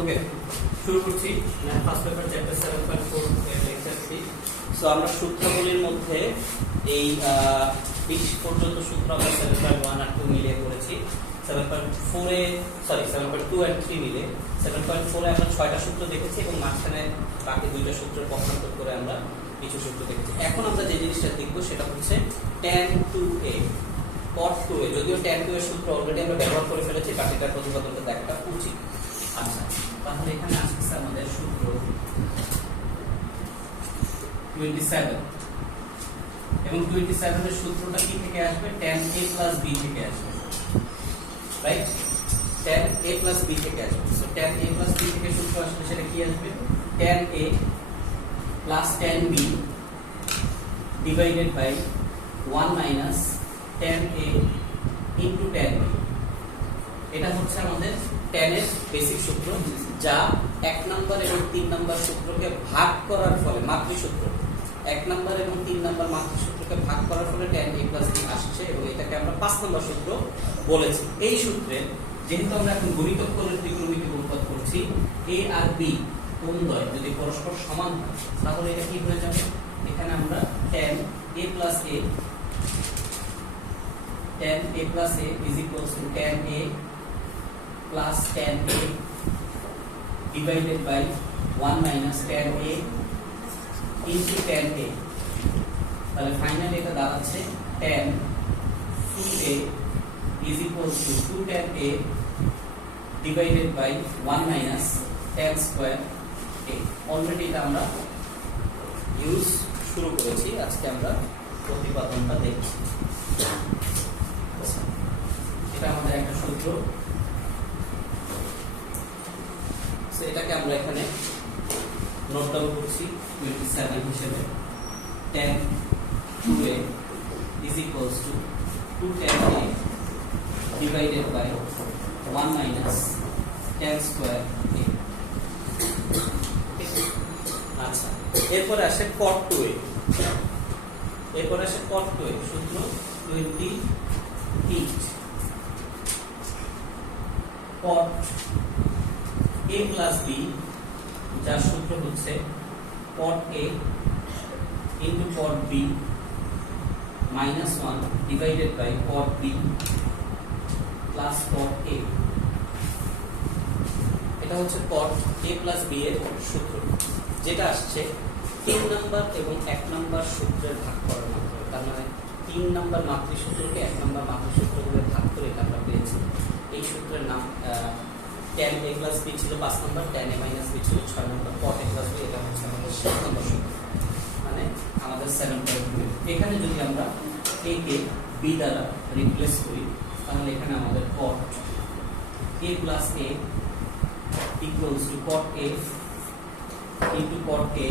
ওকে, শুরু করছি first paper chapter 7.4 এর লেকচার 3। সো আমরা সূত্রগুলির মধ্যে এই 20 পর্যন্ত সূত্র আমরা 7.1 আর 2 মিলিয়ে করেছি। 7.4 এ 7.2 আর 3 মিলে 7.4 এ আমরা 6টা সূত্র দেখেছি এবং মাঝখানে বাকি দুইটা সূত্র পক্ষান্তর করে আমরা কিছু সূত্র দেখেছি। এখন আমরা যে জিনিসটা দেখব সেটা হচ্ছে tan 2a cot 2a। যদিও tan 2 এর সূত্র অলরেডি আমরা ব্যবহার করে ফেলেছি, বাট এটার প্রতিপাদনটা দেখা উচিত। আচ্ছা, তাহলে এখানে আসছে আমাদের সূত্র 27 এবং 27 এর সূত্রটা কি থেকে আসবে? tan a + b থেকে আসবে, রাইট? tan a + b থেকে আসবে। সো tan a + b থেকে সূত্র আসবে, সেটা কি আসবে? tan a + tan b divided by 1 minus tan a into tan b। এটা হচ্ছে আমাদের tan এর বেসিক সূত্র, যা 1 নাম্বার এবং 3 নাম্বার সূত্রকে ভাগ করার ফলে মাতৃসূত্র 1 নাম্বার এবং 3 নাম্বার মাতৃসূত্রকে ভাগ করার ফলে tan a + b আসছে এবং এটাকে আমরা 5 নাম্বার সূত্র বলেছি। এই সূত্রে যেহেতু আমরা এখন গুণিতক করে ত্রিকোণমিতিক অনুপাত করছি, a আর b কোণদ্বয় যদি পরস্পর সমান হয় তাহলে এটা কি হয়ে যাবে? এখানে আমরা tan a + a is equals to tan a plus tan a divided by 1 minus tan a into tan a। তাহলে ফাইনালি এটা দাঁড়াচ্ছে tan 2a is equals to 2 tan a divided by 1 minus tan square a। Already এটা আমরা use শুরু করেছি, আজকে আমরা প্রতিপাদনটা দেখছি। এটা আমাদের একটা সূত্র, এটাকে আমরা এখানে নোট ডাউন করছি 27 হিসেবে। tan 2a is equals to 2 tan a divided by 1 minus tan square a। আচ্ছা, এরপরে আসে cot 2a। cot 2a সূত্র 28 cot a + b, যার সূত্র হচ্ছে cot a into cot b minus 1 divided by cot b plus cot a। এটা হচ্ছে cot a + b এর সূত্র, যেটা আসছে 3 নাম্বার এবং 1 নাম্বার সূত্রের ভাগ করার মাধ্যমে। তার মানে 3 নাম্বার মাতৃসূত্রকে 1 নাম্বার মাতৃসূত্র করে ভাগ করে এটা আমরা পেয়েছি। এই সূত্রের নাম tan a + b ছিল 5 নাম্বার, tan a - b ছিল 6 নাম্বার, cot a + b এটা হচ্ছে আমাদের 7 নাম্বার সূত্র, মানে আমাদের 7.2। এখানে যদি আমরা a কে b দ্বারা রিপ্লেস করি তাহলে এখানে আমাদের cot a + a equals to cot a into cot a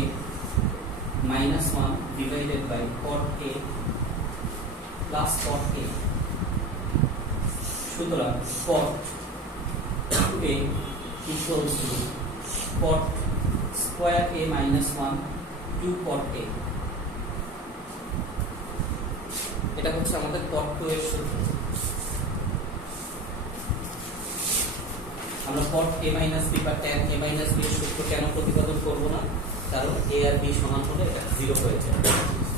minus 1 divided by cot a plus cot a। সুতরাং cot a equals to cot square a minus 1 2 cot a। এটা হচ্ছে আমাদের cot 2 এর সূত্র। আমরা cot a - b বা tan a - b এর সূত্র কেন প্রতিপাদন করব না? কারণ a আর b সমান হলে এটা 0 হয়ে যাবে।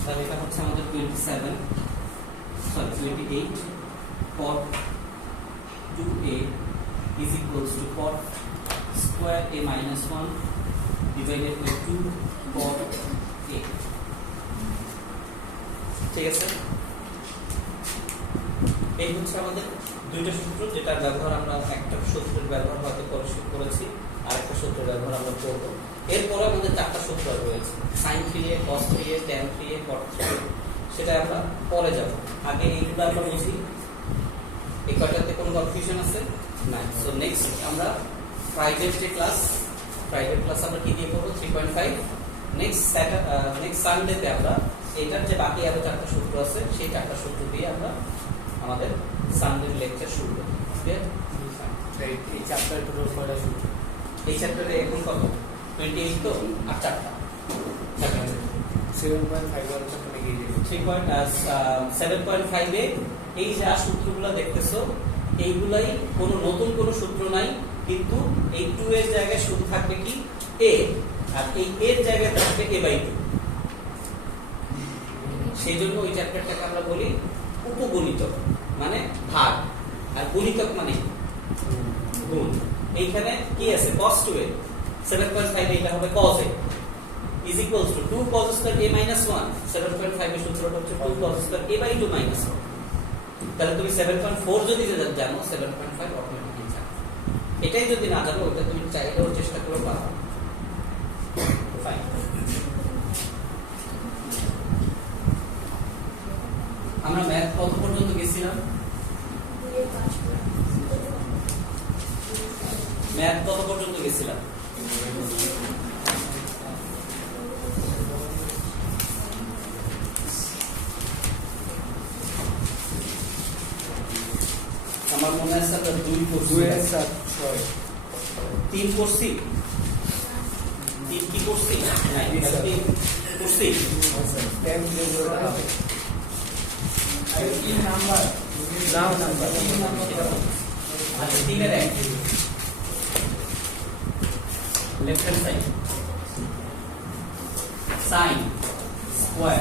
তাহলে এটা হচ্ছে আমাদের 28 cot 2a is equals to cot square a minus 1 divided by 2 cot a। ঠিক আছে, এই হচ্ছে আমাদের দুইটা সূত্র, যেটার ব্যবহার আমরা একটা সূত্রের ব্যবহার হয়তো করেছি, আর একটা সূত্রের ব্যবহার আমরা করব। এরপরে আমাদের 4টা সূত্র রয়েছে, sin 3a cos 3a tan 3a cot 3a। সেটা আমরা পরে যাব, আগে এইগুলো আমরা বুঝি। এই কয়টাতে কোনো কনফিউশন আছে না? সো নেক্সট আমরা প্রাইভেট ক্লাস আমরা কি দিয়ে করব? 3.5। নেক্সট সানডেতে আমরা এটার যে বাকি আরো 4টা সূত্র আছে সেই 4টা সূত্র দিয়ে আমরা আমাদের সানডের লেকচার শুরু করব। এই চ্যাপ্টারে টোটাল 6টা সূত্র। এই চ্যাপ্টারে এখন কত? 28 তো, আর 4টা 7.5 এ এই যা সূত্রগুলো দেখতেছো এইগুলাই কোনো নতুন কোনো সূত্র নাই, কিন্তু এই 2 এর জায়গায় শুধু থাকবে কি a, আর এই এর জায়গায় থাকবে a/2। সেই জন্য ওই চ্যাপ্টারটাকে আমরা বলি উপগুণিতক, মানে ভাগ, আর গুণিতক মানে গুণ। এইখানে কি আছে cos 2a 7.5, এটা হবে cos a is equals to 2 cos square a minus 1। 7.5 এর সূত্রটা হচ্ছে 2 cos square a/2 minus 1। তাহলে তুমি 7.4 যদি জানো 7.5 অটোমেটিক্যালি জানো। এটাই যদি না জানো ওটা তুমি চাইলেও চেষ্টা করে পারো। ফাইন। আমরা ম্যাথ কত পর্যন্ত গেছিলাম? ম্যাথ কত পর্যন্ত গেছিলাম? আমার মনে আছে আমরা 2 করছি, 3 করছি, 3 কি করছি? না, 3 করছি। নাম্বার আচ্ছা 3 এর 1 left hand side sin square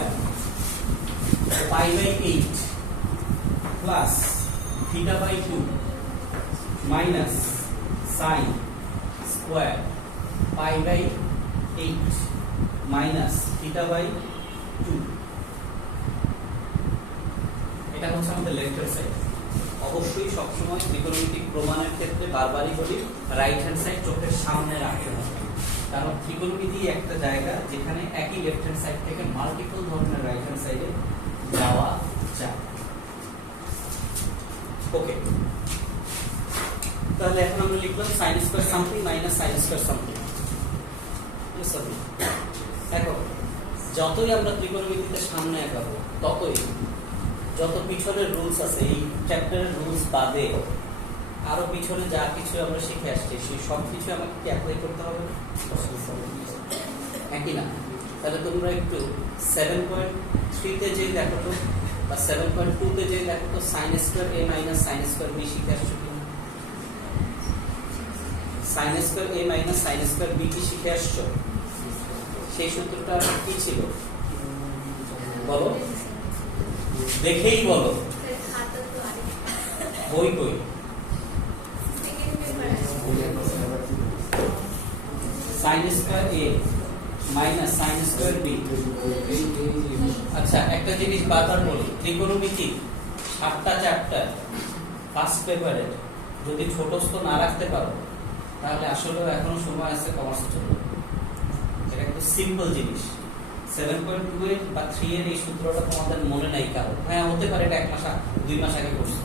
π/8 plus θ/2 minus sin square π/8 minus θ/2। এটা হচ্ছে আমাদের লেফট হ্যান্ড সাইড। অবশ্যই সবসময় ত্রিকোণমিতিক প্রমাণের ক্ষেত্রে বারবারই বলি রাইট হ্যান্ড সাইড চোখের সামনে রাখতে হবে, কারণ ত্রিকোণমিতি একটা জায়গা যেখানে একই লেফট হ্যান্ড সাইড থেকে মাল্টিপল ধরনের রাইট হ্যান্ড সাইডে যাওয়া যায়। ওকে, তাহলে এখন আমরা লিখলাম sin square something minus sin square something. দেখো যতই আমরা ত্রিকোণমিতিতে সামনে আগাবো ততই যত পিছনের রুলস আছে এই চ্যাপ্টারের রুলস বাদে আরো পিছনে যা কিছু আমরা শিখে আসছি সেই সব কিছু আমাকে কি অ্যাপ্লাই করতে হবে? একই না? তাহলে তোমরা একটু 7.3 তে যে দেখো তো, বা 7.2 তে যে দেখো তো sin square a minus sin square b শিখে আসছো কিনা? sin square a minus sin square b কি শিখে আসছো? সেই সূত্রটা কি ছিল বলো, দেখেই বলো। বই কই? sin square a minus sin square b। আচ্ছা একটা জিনিস বারবার বলি, ত্রিকোণমিতি 7টা চ্যাপ্টার ফার্স্ট পেপারে যদি ছোটস্থ না রাখতে পারো তাহলে আসলে এখনো সময় আছে কমার্সের জন্য। এটা একটু সিম্পল জিনিস। 7.2 এর বা 3 এর এই সূত্রটা তোমাদের মনে নাই কারো? হ্যাঁ হতে পারে এটা 1 মাস 2 মাস আগে করছো।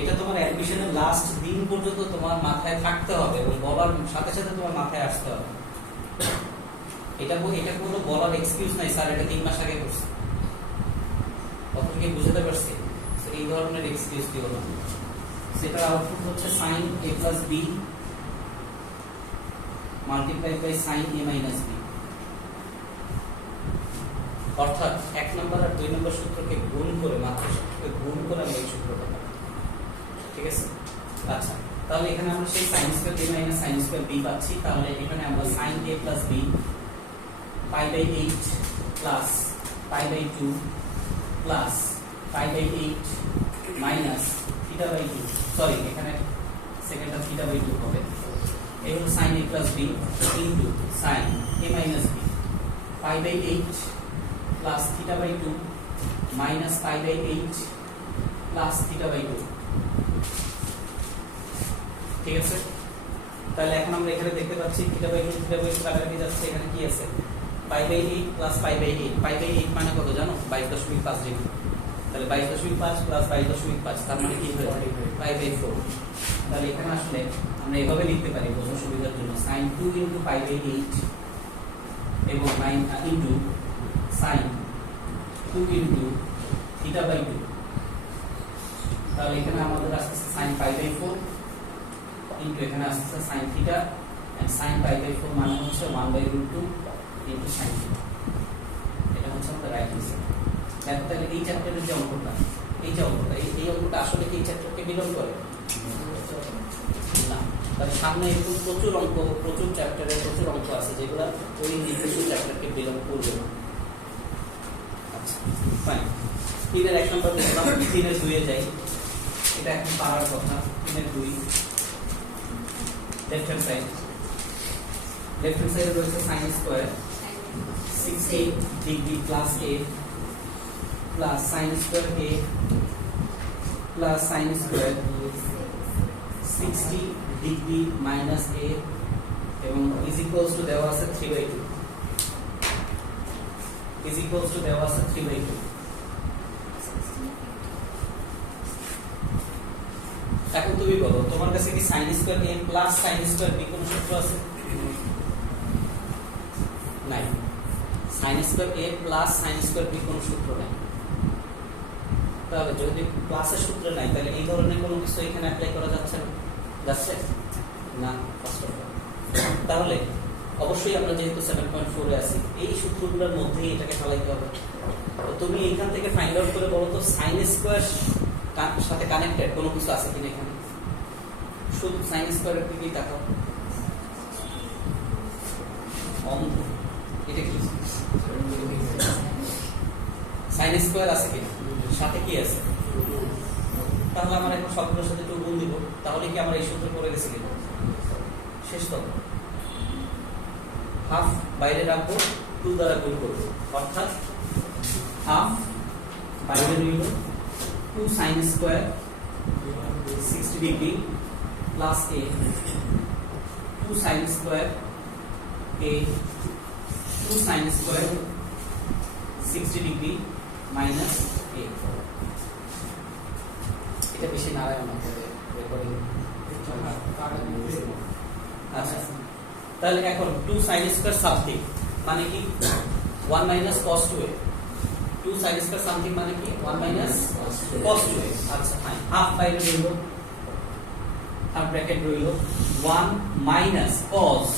এটা তোমার অ্যাডমিশনের লাস্ট দিন পর্যন্ত তোমার মাথায় থাকতে হবে এবং বলার সাথে সাথে তোমার মাথায় আসতে হবে। এটা কোনো বলার এক্সকিউজ নাই স্যার এটা 3 মাস আগে করছি। কথা কি বুঝতে পারছি? এই ধরনের এক্সকিউজ দিও না। সেটার আউটপুট হচ্ছে sin a plus b multiplied by sin a minus b। অর্থাৎ 1 নম্বর আর 2 নম্বর সূত্রকে গুণ করে মাত্রা সূত্রকে গুণ করে আমরা এই সূত্রটা পাই। ঠিক আছে? আচ্ছা তাহলে এখানে আমরা সেই sin square a minus sin square b পাচ্ছি। তাহলে এখানে আমরা sin a plus b π/8 plus π/2 plus π/8 minus θ/2। Sorry এখানে সেকেন্ডটা θ/2 হবে। এই হলো sin a plus b into sin a minus b π/8 plus θ/2 minus π/8 plus θ/2। ঠিক আছে? তাহলে এখন আমরা এখানে দেখতে পাচ্ছি θ/2 কাটাকাটি যাচ্ছে। এখানে কি আছে? π/8 plus π/8। π/8 মানে কত জানো? 22.5 ডিগ্রি। তাহলে 22.5 plus 22.5 তার মানে কি হয়ে যাবে? π/4। তাহলে এখানে আসলে আমরা এভাবে লিখতে পারি বোঝার সুবিধার জন্য sin 2 into π/8 এবং 9 into sin 2 into θ/2। তাহলে এখানে আমাদের আসছে sin π/4 into এখানে আসছে sin θ and sin π/4 মানে হচ্ছে 1/√2 into sin θ। এটা হচ্ছে আমাদের রাইট আনসার। তাহলে এই চ্যাপ্টারের যে অঙ্কটা এই অঙ্কটা আসলে কি এই চ্যাপ্টারকে বিলং করে? না। তার সামনে এরকম প্রচুর অঙ্ক, প্রচুর চ্যাপ্টারে প্রচুর অঙ্ক আছে যেগুলো ওই নির্দিষ্ট চ্যাপ্টারকে বিলং করবে না। আচ্ছা ফাইন, 3 এর 1 নম্বর দেখলাম, 3 এর 2 এ যাই। এটা এখন পারার কথা। 3 এর 2 left hand side, left hand সাইডে রয়েছে sin square 60 degree plus a plus sin square a plus sin square 60 degree minus a এবং ইজ ইকুয়ালস টু দেওয়া আছে 3/2, ইজ ইকুয়ালস টু দেওয়া আছে 3/2। এখন তুমি বলো তোমার কাছে কি sin square a plus sin square b কোন সূত্র আছে? নাই। sin square a plus sin square b কোন সূত্র নাই। তাহলে যদি প্লাসের সূত্র নাই তাহলে এই ধরনের কোনো কিছু এখানে অ্যাপ্লাই করা যাচ্ছে না, যাচ্ছে না ফার্স্ট অফ অল। তাহলে অবশ্যই আমরা যেহেতু 7.4 এ আছি এই সূত্রগুলোর মধ্যেই এটাকে ফেলাইতে হবে। তো তুমি এখান থেকে ফাইন্ড আউট করে বলো তো sin স্কয়ার সাথে কানেক্টেড কোনো কিছু আছে কিনা এখানে। শুধু sin স্কয়ারের দিকেই তাকাও। অঙ্ক এটা কি sin স্কয়ার আছে কিনা, সাথে কি আছে? তাহলে আমরা এখন সবগুলোর সাথে একটু গুণ দিব, তাহলে কি আমরা এই সূত্র করে গেছি কিনা? শেষ তো, হাফ বাইরে রাখবো, 2 দ্বারা গুণ করবো, অর্থাৎ হাফ বাইরে রইল 2 sin square 60 degree plus a 2 sin square a 2 sin square 60 degree minus a। এটা বেশি নাড়ায় না রেকর্ডিং। আচ্ছা তাহলে এখন 2 sin স্কয়ার সামথিং মানে কি 1 minus cos 2a, 2 sin square something মানে কি 1 মাইনাস cos 2a। আচ্ছা ফাইন, হাফ বাইরে রইল, হাফ ব্র্যাকেট রইল 1 minus cos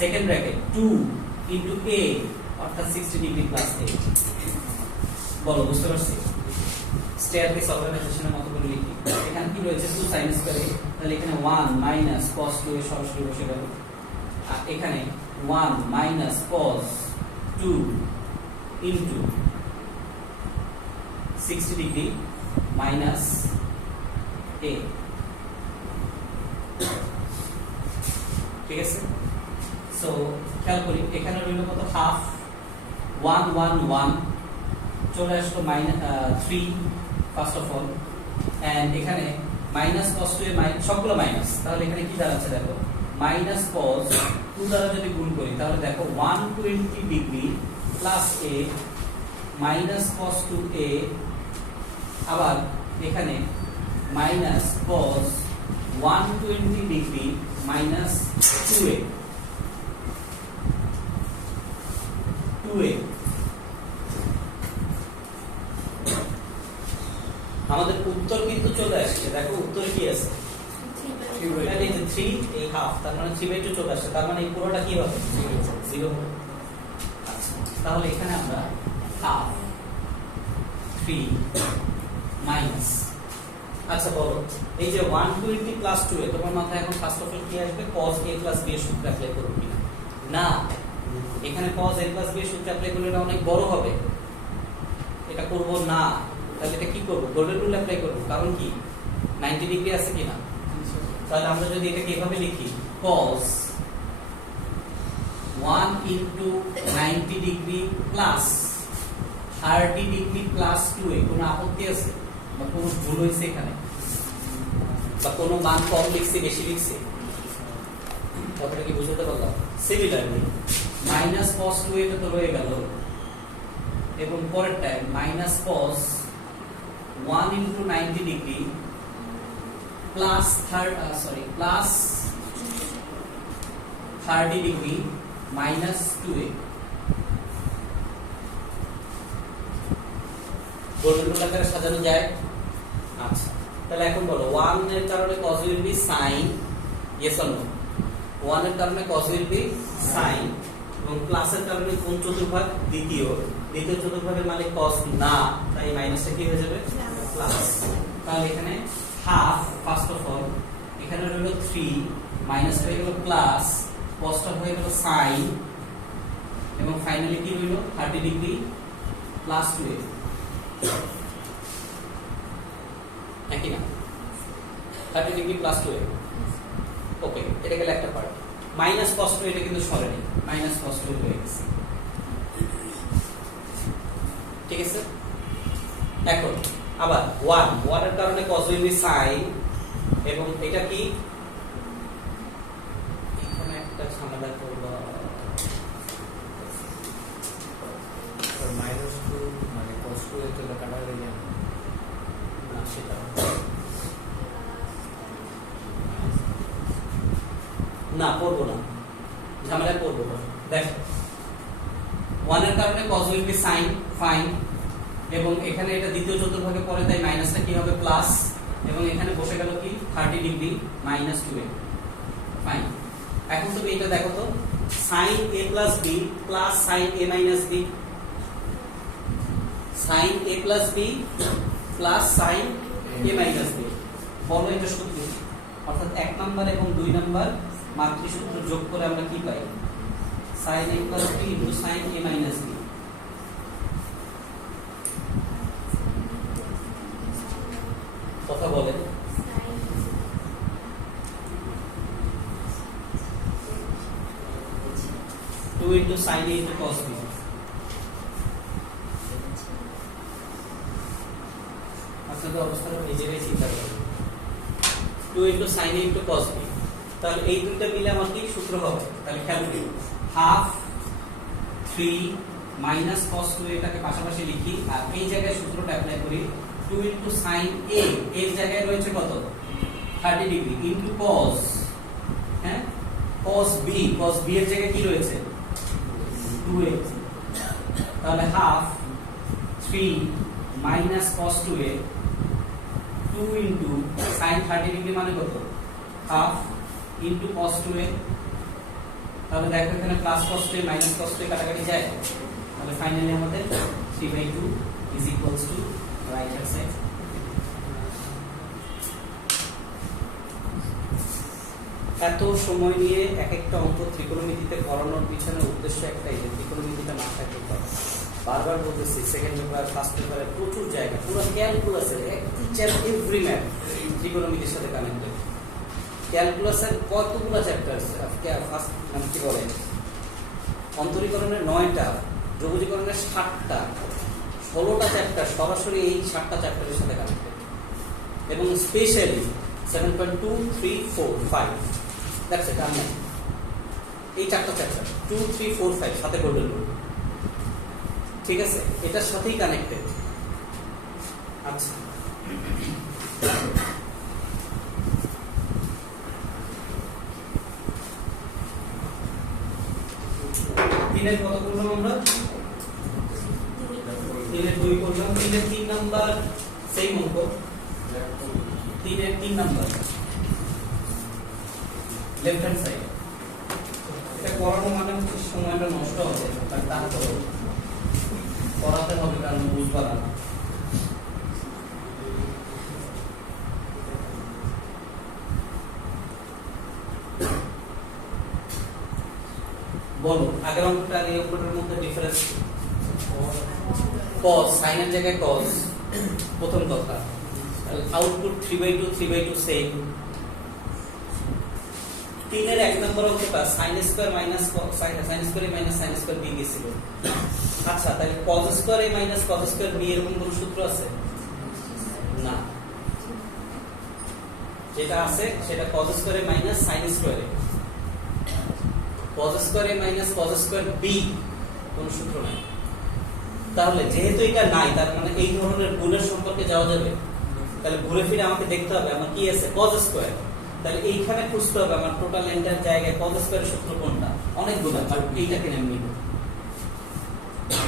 second bracket 2 into a অর্থাৎ 60 ডিগ্রি প্লাস a। বলো বুঝতে পারছি? স্টেয়ারকেস অর্গানাইজেশনের মতো করে লিখি। এখানে কি রয়েছে 2 sin স্কয়ার a, তাহলে এখানে 1 মাইনাস cos 2a সরাসরি বসে গেল, আর এখানে 1 minus cos 2 into 60 degree minus a। ঠিক আছে, সো খেয়াল করি এখানে রইল কত, হাফ 1 1 1 চলে আসলো 3 ফার্স্ট অফ অল, এন্ড এখানে মাইনাস cos 2 এর সবগুলো মাইনাস, তাহলে এখানে কি দাঁড়াচ্ছে দেখো, মাইনাস cos 2 দ্বারা যদি গুণ করি তাহলে দেখো 120 degree plus a minus cos 2a, আবার এখানে minus cos 120 degree minus 2a। আমাদের উত্তর কিন্তু চলে আসছে, দেখো উত্তর কি আছে, 3 এই হাফ, তার মানে 3/2 চলে আসছে, তার মানে এই পুরোটা কি হবে 0 হবে। আচ্ছা তাহলে এখানে আমরা হাফ 3 মাইনাস, আচ্ছা বলো এই যে 120 প্লাস 2a তোমার মাথায় এখন ফার্স্ট অফ অল কি আসবে, cos a প্লাস b এর সূত্র অ্যাপ্লাই করব কিনা? না, এখানে cos a প্লাস b এর সূত্র অ্যাপ্লাই করলে এটা অনেক বড় হবে, এটা করব না। তাহলে এটা কি করব, গোল্ডেন রুল অ্যাপ্লাই করব, কারণ কি 90 ডিগ্রি আছে কিনা। তাহলে আমরা যদি এটাকে এভাবে লিখি cos 1 into 90 degree plus 30 degree plus 2a, কোনো আপত্তি আছে বা কোনো ভুল হয়েছে এখানে, বা কোনো মান কম লিখছি বেশি লিখছি, কথাটা কি বুঝতে পারলাম? সিমিলারলি মাইনাস cos 2a এটা তো রয়ে গেল, এবং পরেরটায় minus cos 1 into 90 degree plus plus 30 degree minus 2a। Golden rule আকারে সাজানো যায়। আচ্ছা তাহলে এখন বলো 1 এর কারণে cos will be sin, yes or no? 1 এর কারণে cos will be sin, এবং প্লাসের কারণে কোন চতুর্ভাগ, দ্বিতীয় চতুর্ভাগের মানে cos না, তাই মাইনাসটা কি হয়ে যাবে প্লাস। তাহলে এখানে হাফ ফার্স্ট অফ অল, এখানে রইল 3 মাইনাস হয়ে গেল প্লাস, cosটা হয়ে গেল sin, এবং ফাইনালি কি হইল 30 ডিগ্রি প্লাস 2a, একই না 30 ডিগ্রি প্লাস 2a। ওকে, এটা গেল একটা পার্ট। মাইনাস cos 2 এটা কিন্তু সরেনি, মাইনাস cos 2 হয়ে গেছে, ঠিক আছে। এখন আবার 1 এর কারণে cos will be sin, এবং এটা কি এখানে একটা ঝামেলা করব, মাইনাস 2 মানে cos 2 এর জন্য কাটা হয়ে যায় না, সেটা না পড়বো না, ঝামেলা পড়বো না। দেখো 1 এর কারণে cos will be sin, fine, এবং এখানে এটা দ্বিতীয় চতুর্ভাগে পড়ে তাই মাইনাসটা কি হবে প্লাস, এবং এখানে বসে গেল কি 30 ডিগ্রি মাইনাস 2a, ফাইন। এখন তুমি এটা দেখো তো, sin a plus b plus sin a minus b, sin a plus b plus sin a minus b, বলো এটা সূত্র, অর্থাৎ 1 নাম্বার এবং 2 নাম্বার মাতৃসূত্র যোগ করে আমরা কি পাই, sin a plus b into sin a minus b। কথা বলেন, টু ইন্টু সাইন এ ইন্টু কস বি, আপনাদের অবস্থাটা নিজেরাই চিন্তা করুন, 2 ইন্টু সাইন এ ইন্টু কস বি, তাহলে এই দুইটা মিলে আমার কি সূত্র হবে, তাহলে খেয়াল করি, হাফ 3 মাইনাস cos 2 এটাকে পাশাপাশি লিখি, আর এই জায়গায় সূত্রটা অ্যাপ্লাই করি, 2 ইন্টু সাইন এ, এর জায়গায় রয়েছে কত 30 ডিগ্রি, ইন্টু cos, হ্যাঁ cos b এর জায়গায় কি রয়েছে 2a, তাহলে half 3 minus cos 2a, 2 into sign 30 degree মানে কত হাফ ইন্টু cos 2a, তাহলে দেখো এখানে plus cos 2a minus cos 2a কাটাকাটি যায়, তাহলে ফাইনালি আমাদের 3/2 is equals to right hand side। এত সময় নিয়ে এক একটা অঙ্ক ত্রিকোণমিতিতে করানোর পিছনে উদ্দেশ্য একটাই, যে ত্রিকোণমিতিটা মাথায় রাখতে হবে। বারবার বলতেছি, সেকেন্ড পেপার ফার্স্ট পেপারে প্রচুর জায়গা, পুরো ক্যালকুলাসের ইচ এন্ড এভরি ম্যাথ ত্রিকোণমিতির সাথে কানেক্টেড। ক্যালকুলাসের কতগুলো চ্যাপ্টার আছে, ফার্স্ট মানে কি বলে অন্তরীকরণের 9টা, যোগজীকরণের 7টা, 16টা চ্যাপ্টার সরাসরি এই 7টা চ্যাপ্টারের সাথে কানেক্টেড, এবং স্পেশালি 7.2, 3, 4, 5 দ্যাটস ইট, আমি এই 4টা চ্যাপ্টার 2, 3, 4, 5 সাথে গোল্ডেন রুল, ঠিক আছে, এটার সাথেই কানেক্টেড। আচ্ছা, তিনের কত করলাম আমরা, 3 করলাম, 3 নাম্বার সেই অঙ্ক, 3 নাম্বার লেফট হ্যান্ড সাইড, এটা করানো মানে হচ্ছে সময়টা নষ্ট হবে, তারপরে করাতে হবে কারণ বুঝবা না। বলো আগের অঙ্কটা আর এই অঙ্কটার মধ্যে ডিফারেন্স, cos সাইনের জায়গায় cos, প্রথম কথা, আউটপুট 3/2, 3/2 সেম। 3 এর 1 নম্বর অঙ্কটা sin square minus sin square minus sin square b গেছিল। আচ্ছা, তাহলে cos square a minus cos square b এরকম কোনো সূত্র আছে না, যেটা আছে সেটা cos square a minus sin square a, cos square a minus cos square b কোন সূত্র নাই। তাহলে যেহেতু এটা নাই, তার মানে এই ধরনের গুণের সম্পর্কে যাওয়া যাবে, তাহলে ঘুরে ফিরে আমাকে দেখতে হবে আমার কি আছে cos স্কয়ার, তাহলে এইখানে খুঁজতে হবে আমার টোটাল এন্টার জায়গায় cos স্কয়ারের সূত্র কোনটা, অনেক গুণ আছে, এইটাকে আমি নিব।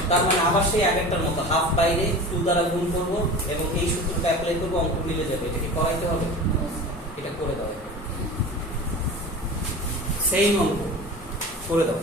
তার মানে আবার সেই আগেরটার মতো হাফ বাইরে 2 দ্বারা গুণ করব এবং এই সূত্রটা অ্যাপ্লাই করব, অঙ্ক মিলে যাবে। এটা কি করাইতে হবে, এটা করে দাও, সেই অঙ্ক করে দাও।